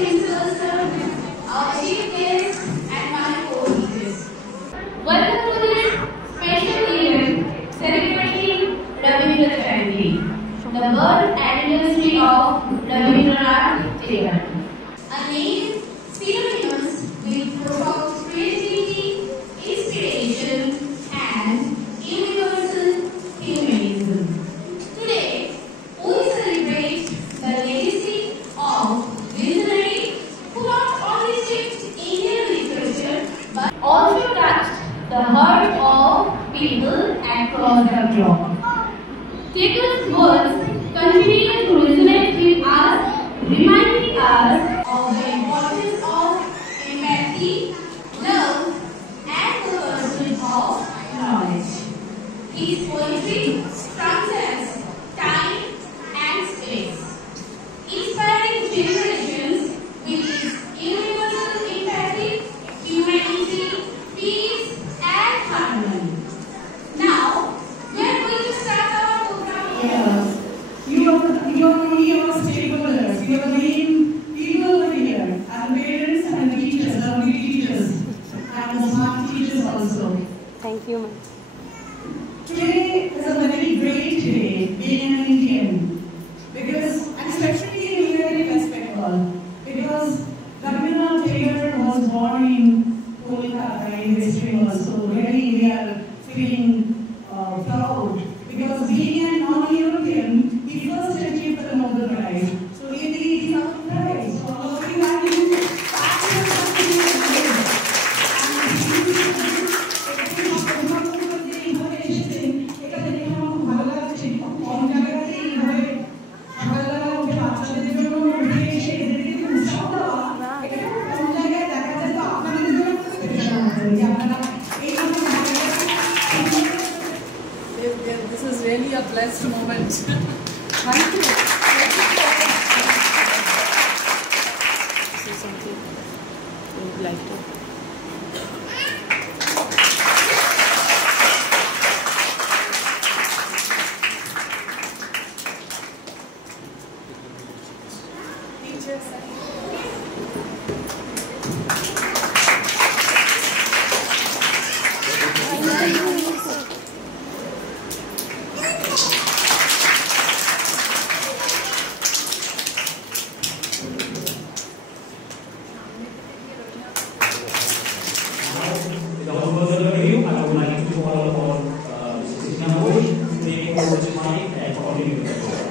principal sir, our chief guest, and my co-teachers. Welcome to this special event celebrating Rabindra Jayanti, the birth anniversary of Rabindranath Tagore. A name synonymous with profound creativity, inspiration, and universal humanism. Today, we celebrate the legacy of visionaries who not only shaped Indian literature but also touched the heart of people across the globe. Tagore's words continue to resonate with us, reminding us of the importance of empathy, love, and the pursuit of knowledge. His poetry transcends time and space, inspiring generations with his universal empathy, humanity, peace, and harmony. Now, we are going to start our program. Yes, you are only our stakeholders. You are the main people over here, and the parents and the teachers, lovely teachers, and the smart teachers also. Thank you, ma'am. Today is a very great day, being an Indian, because, and especially in very respectful, because Rabindranath Tagore was born in Kolkata in West Bengal, so really we are feeling proud, because being an non-European, he first achieved the Nobel Prize. So really it is our pride. So all of you are in This is really a blessed moment. Thank you. This is something we would like to. Without further ado, I would like to call upon Mr. Krishna Ghosh to take over the mic and continue with the program.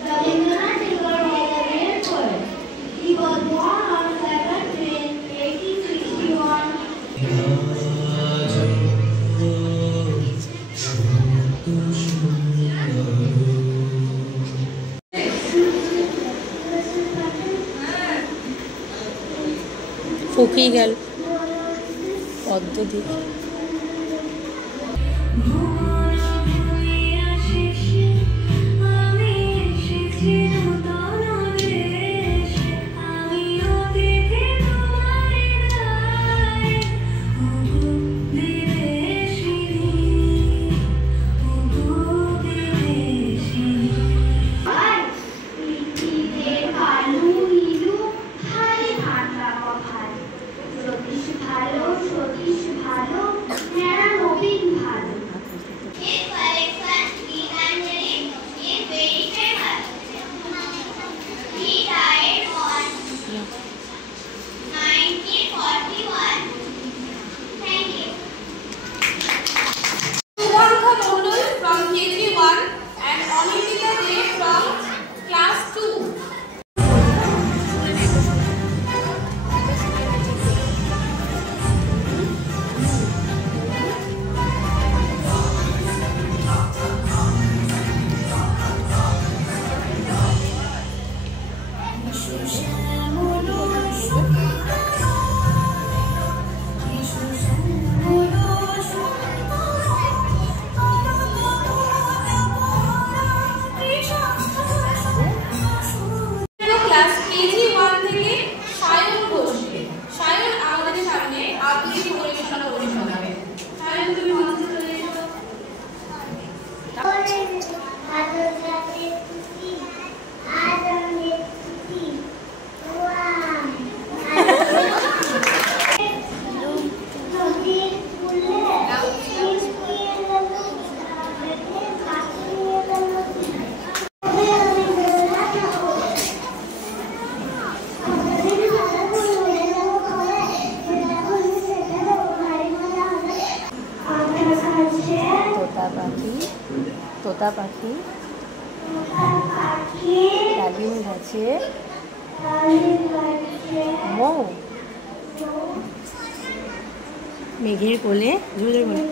Rabindranath Tagore was a great poet. He was born on 7th May 1861. ফুকিয়ে গেল পদ্ম দিকে। তোতা পাখি ডালিম গাছে মৌ মেঘের কোলে জোরে বলে